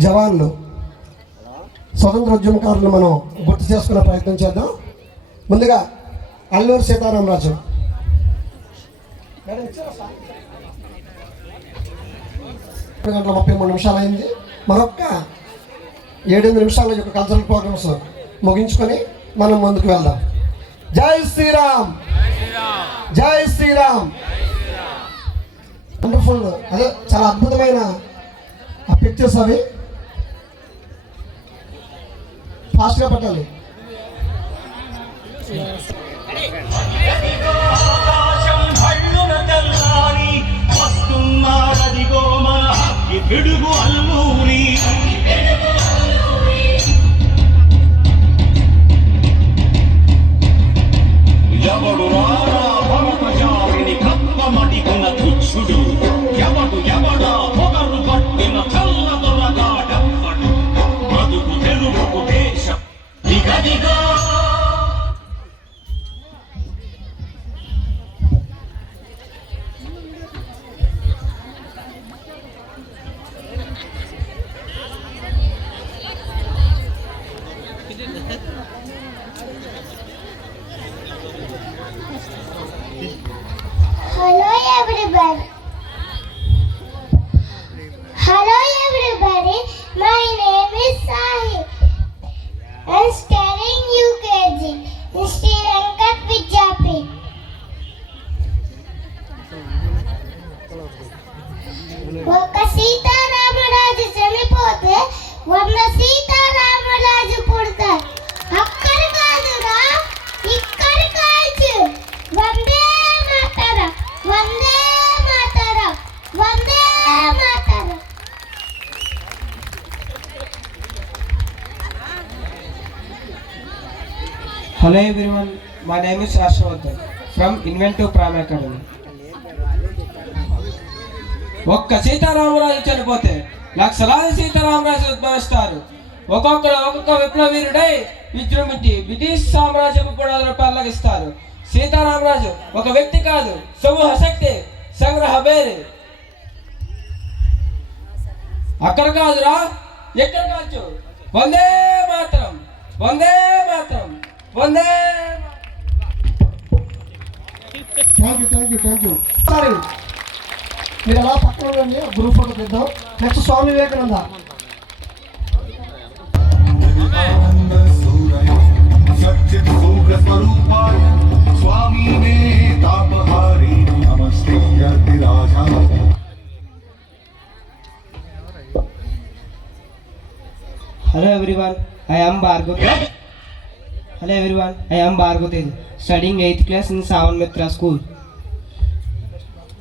జవాన్లు. స్వతంత్ర ఉద్యమకారులు మనం గుర్తు చేసుకునే ప్రయత్నం చేద్దాం. ముందుగా అల్లూరు సీతారామరాజు రెండు గంటల ముప్పై మూడు నిమిషాలు అయింది. మరొక్క ఏడెనిమిది నిమిషాల యొక్క కల్చరల్ ప్రోగ్రామ్స్ ముగించుకొని మనం ముందుకు వెళ్దాం. జై శ్రీరామ్! జై శ్రీరామ్! వండర్ఫుల్ అదే చాలా అద్భుతమైన ఆ పిక్చర్స్ అవి ఫాస్ట్గా పట్టాలి. మన పిడుగు Пусти! Hello everyone my name is Harshavardhan from inventive prom academy. ఒక్క సీతారామరాజు చనిపోతే లక్షలాది సీతారామరాజు ఉద్భవిస్తారు. ఒక్కొక్కడు ఒక్కొక్క విప్లవీరుడై విజృంభించి బ్రిటిష్ సామ్రాజ్యపు కూడా పల్లగిస్తారు సీతారామరాజు ఒక వ్యక్తి కాదు సమూహ శక్తి సంగ్రహ బేరి అక్కడ కాదురా ఎక్కడ కావచ్చు? Vande Mataram Vande Vande thank you thank you thank you sorry మీరు అలా పక్కన ఉండండి గ్రూప్ ఫోటో తీద్దాం next Swami Vivekananda Hello everyone, I am Bhargav. Hello everyone, I am Bhargav Tej, studying 8th class in Savan Mitra School.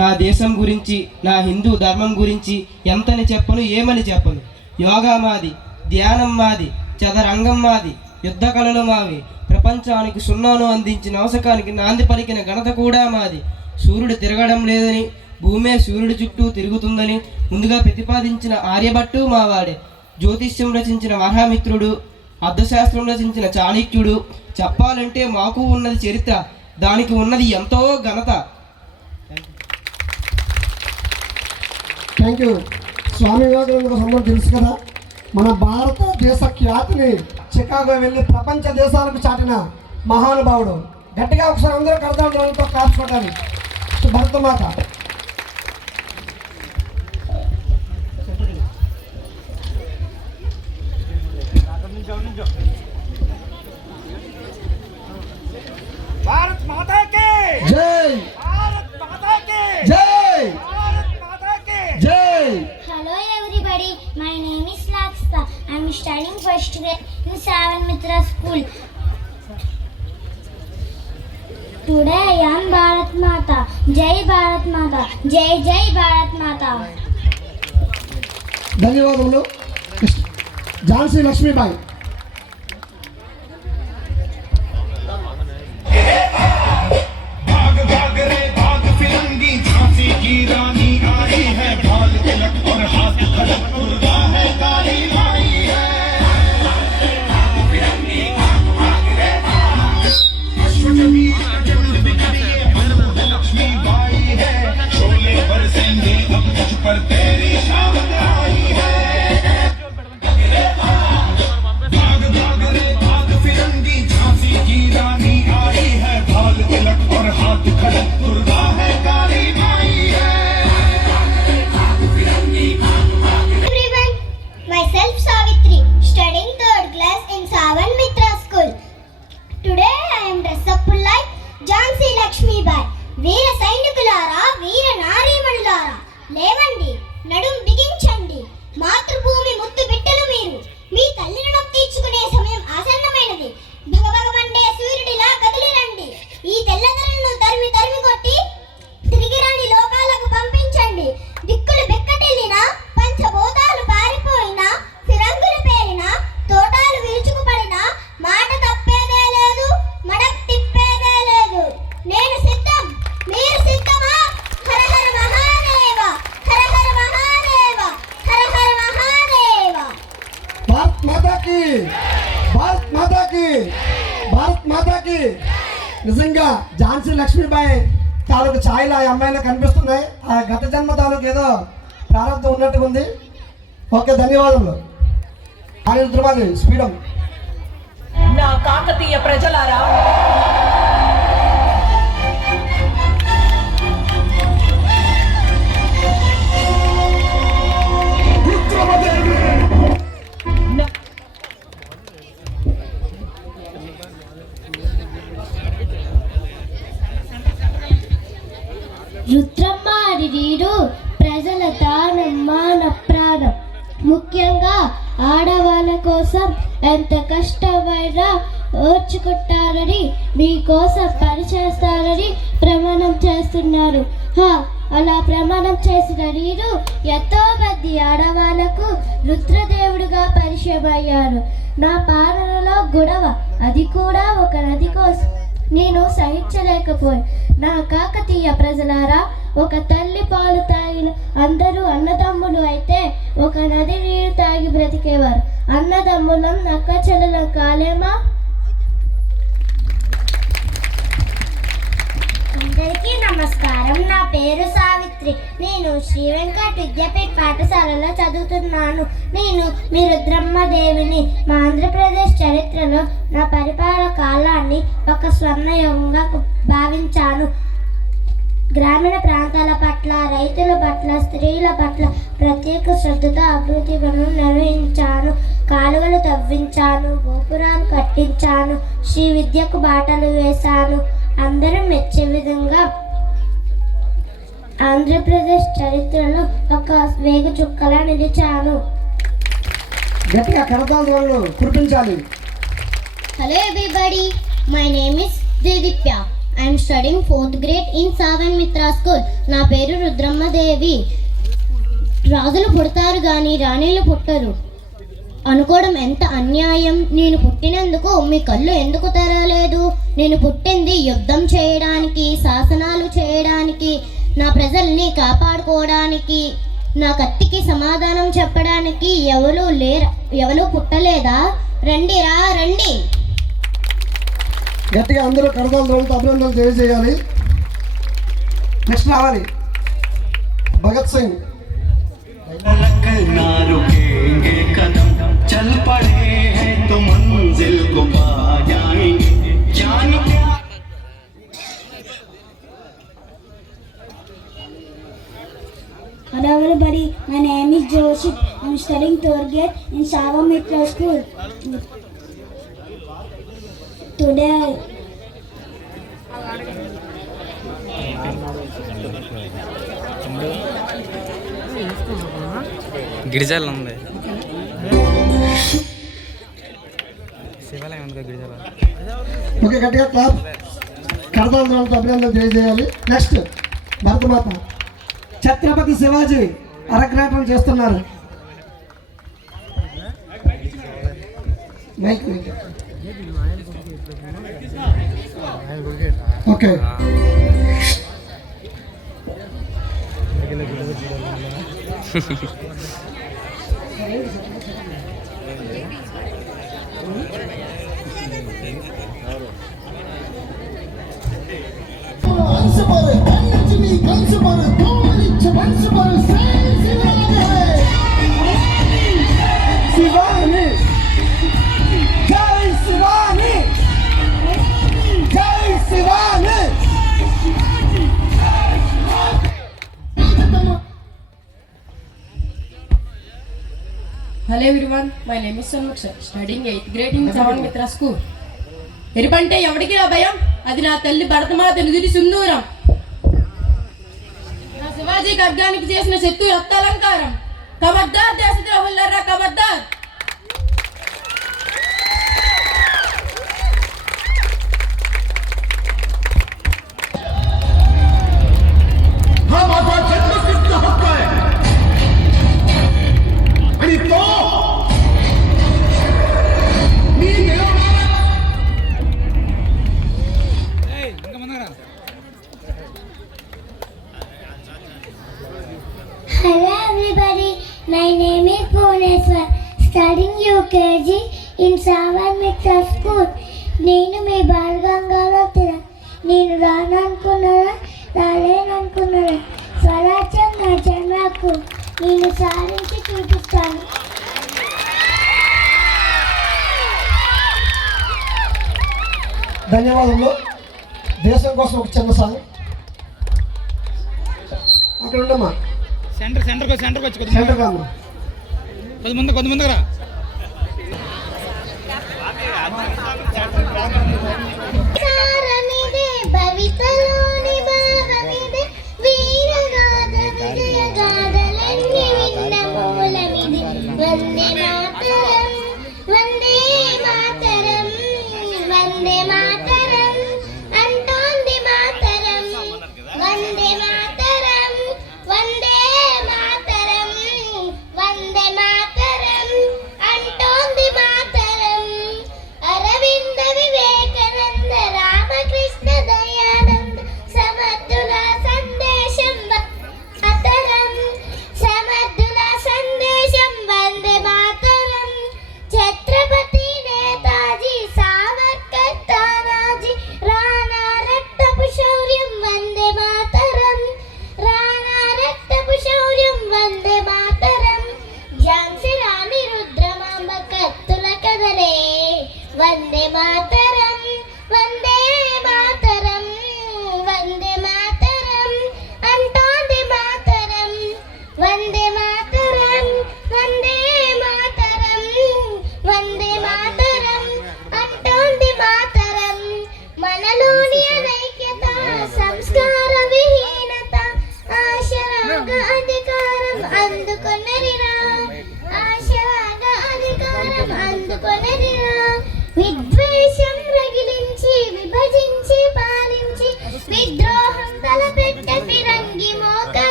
నా దేశం గురించి నా హిందూ ధర్మం గురించి ఎంతని చెప్పను ఏమని చెప్పను. యోగా మాది ధ్యానం మాది చదరంగం మాది యుద్ధ కళలు మావి. ప్రపంచానికి సున్నాను అందించిన అవసకానికి నాంది పలికిన ఘనత కూడా మాది. సూర్యుడు తిరగడం లేదని భూమే సూర్యుడి చుట్టూ తిరుగుతుందని ముందుగా ప్రతిపాదించిన ఆర్యభట్టు మావాడే. జ్యోతిష్యం రచించిన మహామిత్రుడు అర్థశాస్త్రం రచించిన చాణక్యుడు చెప్పాలంటే మాకు ఉన్నది చరిత్ర దానికి ఉన్నది ఎంతో ఘనత. థ్యాంక్ యూ స్వామి వివేకానంద తెలుసు కదా? మన భారతదేశ ఖ్యాతిని చికాగో వెళ్ళి ప్రపంచ దేశాలకు చాటిన మహానుభావుడు. గట్టిగా ఒకసారి అందరూ కడతాంతో కాచుకోవటానికి భరతమాత. जय जय भारत माता। धन्यवाद हम लोग। झांसी लक्ष्मीबाई। మాతాకి నిజంగా ఝాన్సీ లక్ష్మీబాయి తాలూకు ఛాయలు ఆ అమ్మాయిలో కనిపిస్తున్నాయి. ఆ గత జన్మ తాలూకు ఏదో ప్రారంభం ఉన్నట్టుగా ఉంది. ఓకే ధన్యవాదములు. ఆయన ధృవాది స్పీడం నా కాకతీయ ప్రజలారా రుద్రమ్మారిడు ప్రజల దానం మాన ప్రాణం. ముఖ్యంగా ఆడవాళ్ళ కోసం ఎంత కష్టమైనా ఓర్చుకుంటారని మీకోసం పనిచేస్తారని ప్రమాణం చేస్తున్నారు. అలా ప్రమాణం చేసిన నీరు ఎంతో మంది ఆడవాళ్ళకు రుద్రదేవుడుగా పరిచయం అయ్యారు. నా పాలనలో గొడవ అది కూడా ఒక నది కోసం. నేను సహించలేకపోయి నా కాకతీయ ప్రజలారా ఒక తల్లి పాలు తాగిన అందరూ అన్నదమ్ములు అయితే ఒక నది నీరు తాగి బ్రతికేవారు. అన్నదమ్ములం నక్క చెల్లెలం కాలేమా? నమస్కారం. నా పేరు సావిత్రి. నేను శ్రీ వెంకట విద్యాపీఠ పాఠశాలలో చదువుతున్నాను. నేను మీ రుద్రమ్మ దేవిని మా ఆంధ్రప్రదేశ్ చరిత్రలో నా పరిపాలన కాలాన్ని ఒక స్వర్ణయుగంగా భావించాను. గ్రామీణ ప్రాంతాల పట్ల రైతుల పట్ల స్త్రీల పట్ల ప్రత్యేక శ్రద్ధతో అభివృద్ధి పనులు నిర్వహించాను. కాలువలు తవ్వించాను గోపురాలు కట్టించాను శ్రీ విద్యకు బాటలు వేశాను. అందరూ మెచ్చే విధంగా ఆంధ్రప్రదేశ్ చరిత్రలో ఒక వేగ చుక్కలా నిలిచాను. గట్టిగా కరతాల కురిపించాలి. Everybody, my name is Dedipya. I am studying fourth grade in Savan Mitra School. నా పేరు రుద్రమ్మ దేవి. రాజులు పుడతారు కానీ రాణిలు పుట్టరు. అనుకోవడం ఎంత అన్యాయం? నేను పుట్టినందుకు మీ కళ్ళు ఎందుకు తెరవలేదు నేను పుట్టింది యుద్ధం చేయడానికి శాసనాలు చేయడానికి నా ప్రజల్ని కాపాడుకోవడానికి నా కత్తికి సమాధానం చెప్పడానికి ఎవరు లేరు ఎవరు పుట్టలేదా రండి రా రండి గట్టిగా అందరూ కరతాల ధ్వనులతో అభినందనలు తెలియజేయాలి నెక్స్ట్ రావాలి భగత్ సింగ్ पलक ना रुकेंगे कदम चल पड़े हैं तो मंजिल को पा जाएंगे जान क्या Hello everybody, my name is Joseph. I'm studying third grade in Savamitra School. Today, Girijala ఉంది శివాలయం ఉంది గిరిజాల ఓకే గట్టిగా క్లాప్ కరతాల ధ్వనులతో అభినందనలు తెలియజేయాలి నెక్స్ట్ భరతమాత ఛత్రపతి శివాజీ అరగ్రాటం చేస్తున్నారు. Okay కలిసిపోరు okay Shivani hello everyone my name is Sanmukh sir studying eighth grade in seven Mitra school ఎరుపంటే ఎవరికి నా భయం? అది నా తల్లి భరతమాత నుదిరి సింధూరం నా శివాజీ ఖడ్గానికి చేసిన శక్తి రక్తాలంకారం. కబద్దార్ దేశద్రోహులరా కబద్దార్ నాకు నేను సాధించి చూపిస్తాను. ధన్యవాదములు. దేశం కోసం ఒక చిన్న సాంగ్. అక్కడ ఉండమ్మా. సెంటర్ సెంటర్ సెంటర్ వచ్చి సెంటర్ కాదు కొద్ది ముందు కొద్ది ముందుకురా భవితలు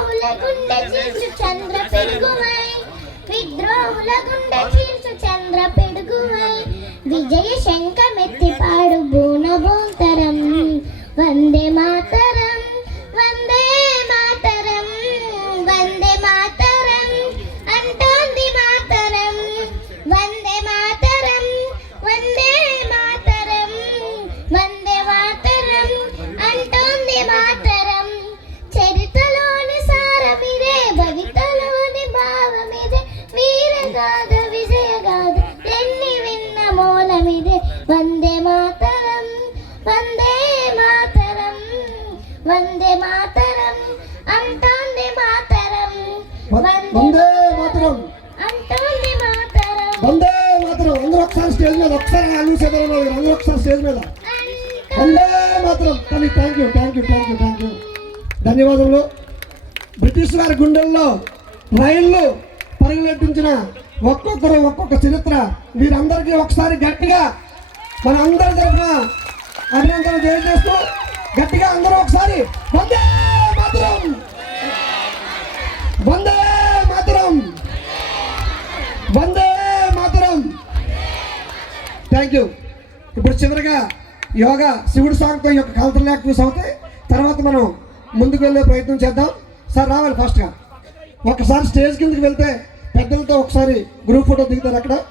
విద్రోహుల గుండె చీల్చు చంద్ర పెడుగుమై విద్రోహుల గుండె చీల్చు చంద్ర పెడుగుమై విజయ మెత్తిపాడు పాడు బోనబోంతరం వంద వందే మాతరం అంటోంది మాతరం. వందే మాతరం. అంటోంది మాతరం. వందే మాతరం. అందరూ ఒకసారి స్టేజ్ మీద ఒకసారి అల్లు చేద్దాం అందరూ ఒకసారి స్టేజ్ మీద. వందే మాత్రం. కానీ thank you thank you thank you thank you ధన్యవాదములు. బ్రిటిష్ వారి గుండెల్లో రైళ్ళు పరుగులెట్టించిన ఒక్కొక్కరు ఒక్కొక్క చరిత్ర. వీరందరికీ ఒకసారి గట్టిగా మన అందరి తరఫున అభినందనలు తెలియజేస్తూ గట్టిగా అందరూ ఒకసారి వందే మాతరం! వందే మాతరం! వందే మాతరం! Thank you! ఇప్పుడు చివరిగా యోగా శివుడు సాంగ్తో యొక్క కల్చరల్ యాక్టివ్స్ అవుతాయి తర్వాత మనం ముందుకు వెళ్ళే ప్రయత్నం చేద్దాం. సార్ రావాలి ఫస్ట్గా. ఒకసారి స్టేజ్ కిందకి వెళ్తే పెద్దలతో ఒకసారి గ్రూప్ ఫోటో దిగుతారు అక్కడ.